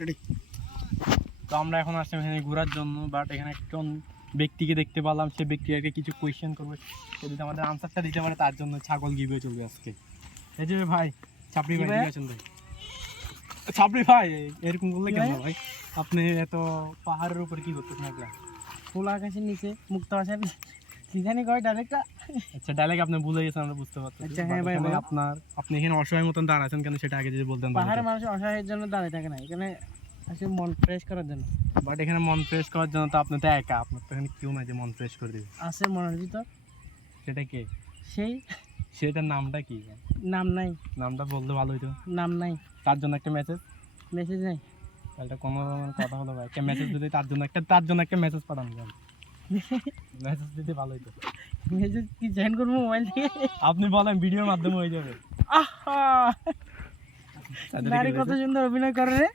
Ready তো আমরা এখন আসছি এখানে ঘোরার জন্য বাট এখানে একজন ব্যক্তিকে দেখতে পেলাম সে ব্যক্তিকে কিছু কোয়েশ্চেন করবে। সে যদি আমাদের আনসারটা দিতে পারে তার জন্য ছাগল গিবে চলবে আজকে। এই যে ভাই ছাপড়ি ভাই আছেন ভাই? ছাপড়ি ভাই এরকম করলে কি কেন ভাই? আপনি এত পাহাড়ের উপর কি করতেছেন একলা ফুল আকাশের নিচে মুক্ত আসার সেখানে কয় ডাইরেক্ট আচ্ছা ডাইরেক্ট আপনি ভুলে গেছেন আমরা বুঝতে পারছি আচ্ছা, হ্যাঁ ভাই, আপনার আপনি এখানে অসহায় মতন দাঁড়াচ্ছেন কেন সেটা আগে যদি বলতেন পাহাড়ের মানুষ অসহায়ের জন্য দাঁড়িয়ে থাকে না এখানে আসে মন ফ্রেশ করার জন্য। বাট এখানে মন ফ্রেশ করার জন্য তো আপনি তো একা আপনার তো এখানে কেউ নাই যে মন ফ্রেশ করে দিবে। আছে মনের ভিতর সেটা কে? সেই? সেটার নামটা কি? নাম নাই। নামটা বললে ভালো হইতো। নাম নাই। তার জন্য একটা মেসেজ মেসেজ নাই। তাহলে কোনো কথা হলো ভাই। একটা মেসেজ দিতে তার জন্য একটা তার জন্য একটা মেসেজ পাঠান যান। মেসেজ দিতে ভালো হইতো মেসেজ কি জয়েন করব মোবাইল থেকে? আপনি বলেন ভিডিওর মাধ্যমে হয়ে যাবে। আহা! নারী কত সুন্দর অভিনয় করে রে।